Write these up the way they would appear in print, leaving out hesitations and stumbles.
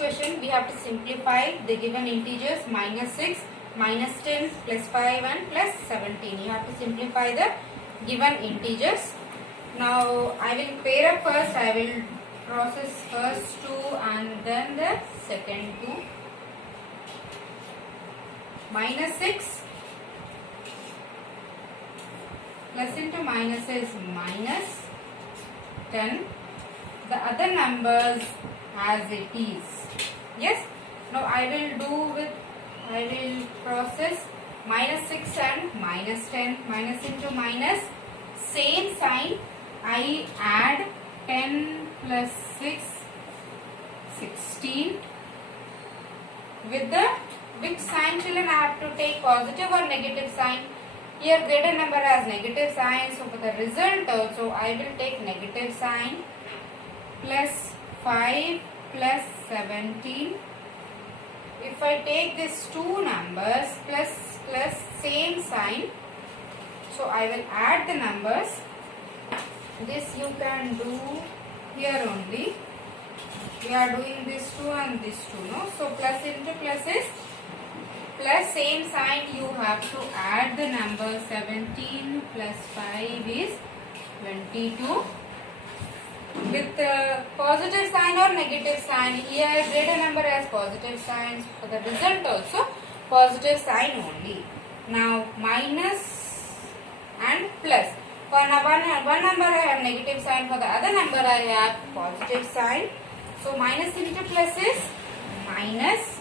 question we have to simplify the given integers minus 6, minus 10, plus 5 and plus 17. You have to simplify the given integers. Now I will pair up first. I will process first 2 and then the second 2. Minus 6 plus into minus is minus 10. The other numbers as it is. Yes. Now I will process minus 6 and minus 10. Minus into minus. Same sign. I add 10 plus 6, 16. With the which sign, children? I have to take positive or negative sign. Here greater number has negative sign. So for the result also I will take negative sign. Plus 5 plus 17. If I take these two numbers plus same sign, so I will add the numbers. This you can do here only. We are doing this 2 and this 2, no? So plus into plus is plus, same sign you have to add the number. 17 plus 5 is 22. With positive sign or negative sign. Here greater number has positive signs. For the result also positive sign only. Now minus and plus. For one number I have negative sign. For the other number I have positive sign. So minus into plus is minus.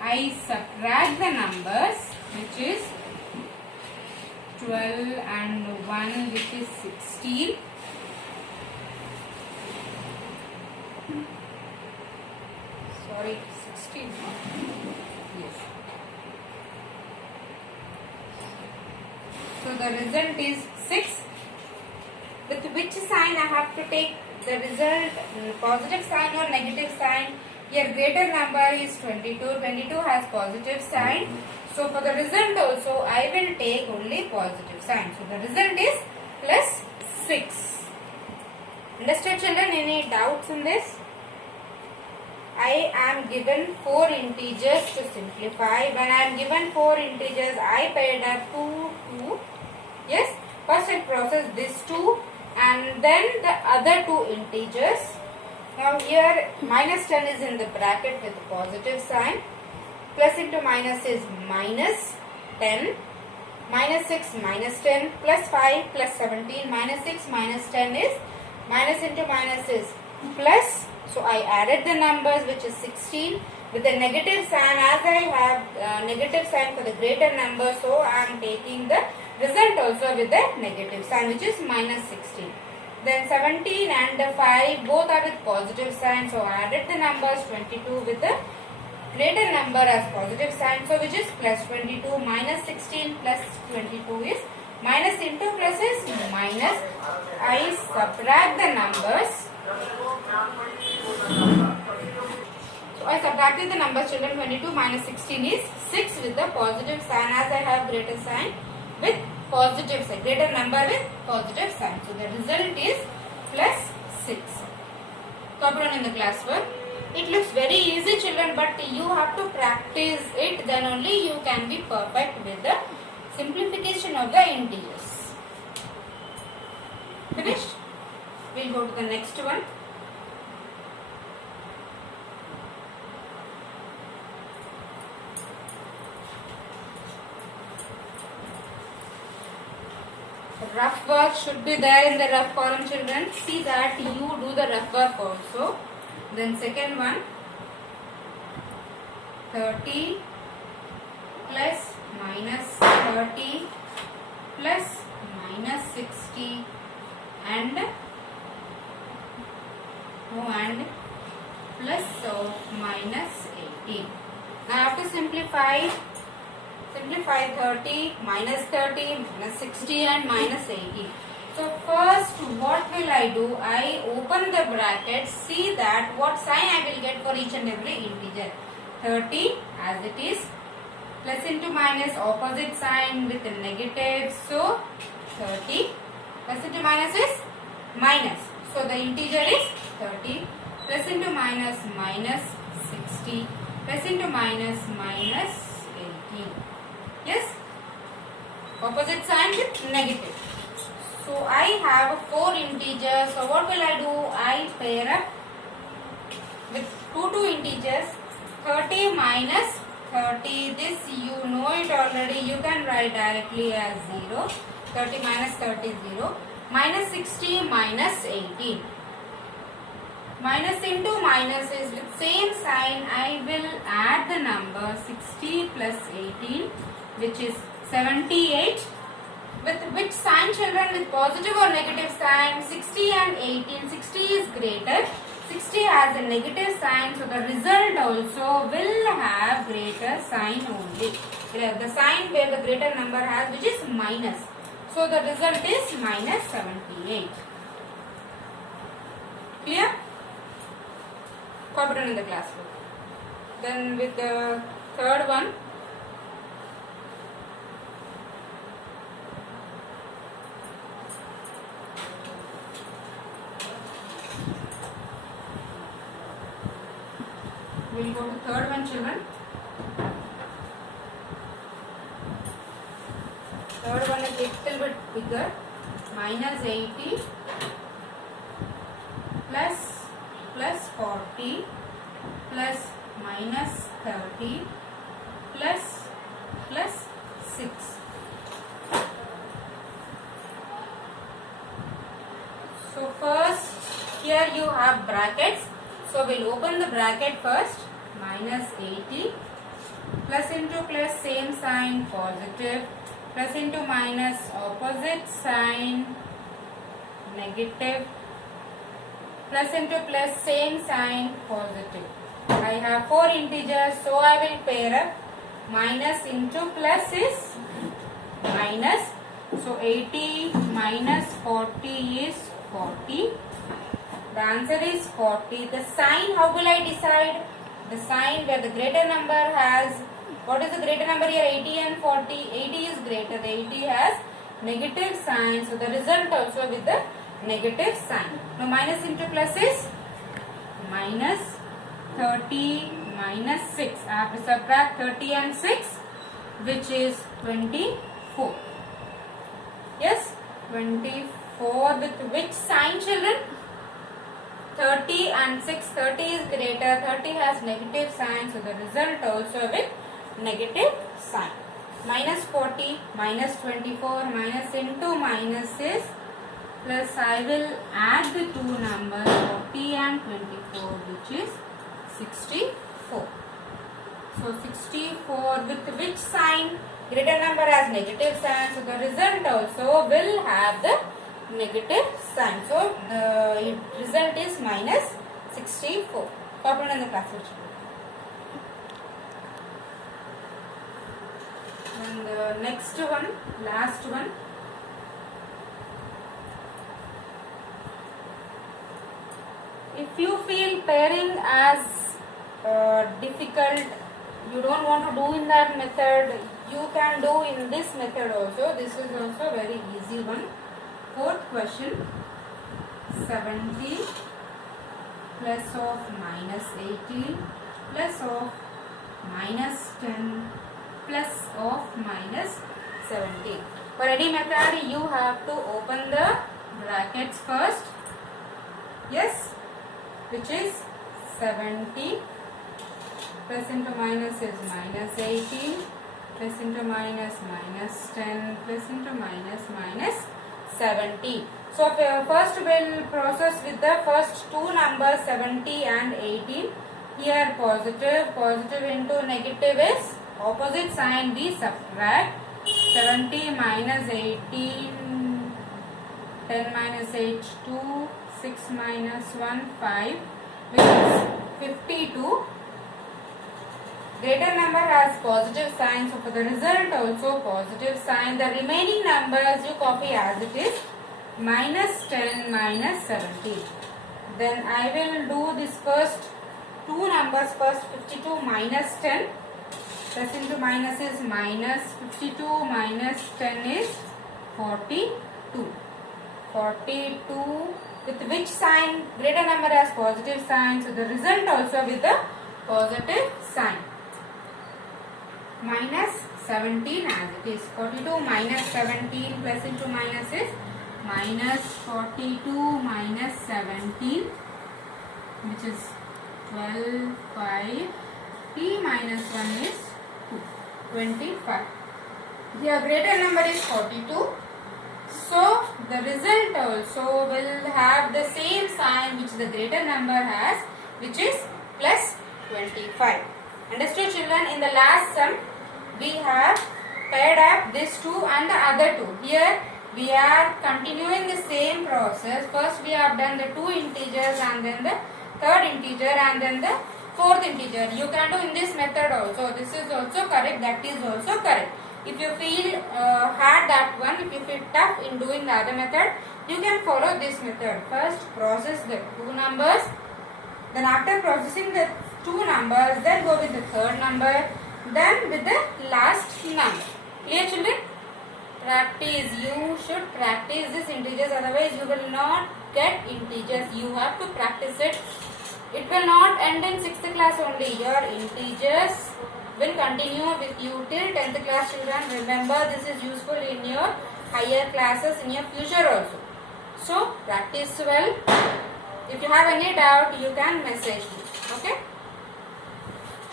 I subtract the numbers, which is 12 and 1, which is 16. Sorry, 16. Yes. So the result is 6. With which sign I have to take the result? Positive sign or negative sign? Here greater number is 22. 22 has positive sign. So for the result also I will take only positive sign. So the result is plus 6. Understood, children? Any doubts in this? I am given 4 integers to simplify. When I am given 4 integers, I paired up 2. Yes. First I process this 2 and then the other 2 integers. Now here minus 10 is in the bracket with positive sign. Plus into minus is minus 10. Minus 6 minus 10 plus 5 plus 17. Minus 6 minus 10 is minus into minus is plus. So I added the numbers, which is 16 with the negative sign. As I have negative sign for the greater number, so I am taking the result also with the negative sign, which is minus 16. Then 17 and the 5 both are with positive sign. So I added the numbers 22 with the greater number as positive sign. So which is plus 22 minus 16 plus 22 is minus into plus is minus. I subtract the numbers. So I subtracted the numbers, children. 22 minus 16 is 6 with the positive sign, as I have greater sign with positive sign, greater number with positive sign. So the result is plus 6. Copy down in the classwork. It looks very easy, children, but you have to practice it, then only you can be perfect with the simplification of the integers. Finished? We'll go to the next one. Rough work should be there in the rough column, children. See that you do the rough work also. Then second one, 30 plus minus 30 plus minus 60 and plus of minus 18. Now I have to simplify 30, minus 30, minus 60 and minus 80. So first what will I do? I open the bracket, see that what sign I will get for each and every integer. 30 as it is, plus into minus opposite sign with a negative. So 30 plus into minus is minus. So the integer is 30. plus into minus minus 60 plus into minus minus 18. Yes, opposite sign with negative. So I have 4 integers. So what will I do? I pair up with two integers. 30 minus 30. This you know it already. You can write directly as 0. 30 minus 30 is 0. Minus 60 minus 18. Minus into minus is with same sign. I will add the number 60 plus 18, which is 78. With which sign, children? With positive or negative sign? 60 and 18. 60 is greater. 60 has a negative sign, so the result also will have greater sign only. The sign where the greater number has, which is minus. So the result is minus 78. Clear? Copy it in the classroom. Then with the third one. We will go to third one, children. Third one is a little bit bigger. Minus 80 plus 40 plus minus 30 plus 6. So first here you have brackets. So we'll open the bracket first. Minus 80 plus into plus same sign positive plus into minus opposite sign negative plus into plus same sign positive. I have 4 integers, so I will pair up. Minus into plus is minus. So 80 minus 40 is 40. The answer is 40. The sign, how will I decide? The sign where the greater number has, what is the greater number here? 80 and 40. 80 is greater. The 80 has negative sign. So the result also with the negative sign. Now minus into plus is minus 30 minus 6. I have to subtract 30 and 6, which is 24. Yes, 24 with which sign, children? 30 and 6. 30 is greater. 30 has negative sign. So the result also with negative sign. Minus 40 minus 24 minus into minus is plus. I will add the two numbers 40 and 24, which is 64. So 64 with which sign? Greater number has negative sign. So the result also will have the negative sign. So the result is minus 64. Copy in the class. And the next one, last one. If you feel pairing as difficult, you don't want to do in that method, you can do in this method also. This is also very easy one. Fourth question, 70 plus of minus 18 plus of minus 10 plus of minus 17. For any method, you have to open the brackets first. Yes, which is 70 plus into minus is minus 18 plus into minus minus 10 plus into minus minus 70. So first we will process with the first two numbers 70 and 18. Here positive into negative is opposite sign, we subtract. 70 minus 18, 10 minus 8, 2, 6 minus 1, 5, which is 52. Greater number has positive sign, so for the result also positive sign. The remaining numbers you copy as it is, minus 10 minus 17. Then I will do this first two numbers first. 52 minus 10 plus into minus is minus. 52 minus 10 is 42. 42 with which sign greater number has positive sign, so the result also with the positive sign. Minus 17 as it is. 42 minus 17 plus into minus is minus 42 minus 17, which is 12, 5. P minus 1 is 2, 25. Here greater number is 42. So the result also will have the same sign which the greater number has, which is plus 25. Understood, children? In the last sum, we have paired up this 2 and the other 2. Here we are continuing the same process. First we have done the 2 integers and then the third integer and then the fourth integer. You can do in this method also. This is also correct. That is also correct. If you feel hard that one, if you feel tough in doing the other method, you can follow this method. First process the 2 numbers. Then after processing the 2 numbers, then go with the third number. Then with the last number. Clear, children? Practice. You should practice this integers, otherwise you will not get integers. You have to practice it. It will not end in 6th class only. Your integers will continue with you till 10th class, children. Remember, this is useful in your higher classes in your future also. So practice well. If you have any doubt, you can message me. Okay?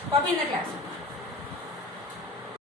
Copy in the class.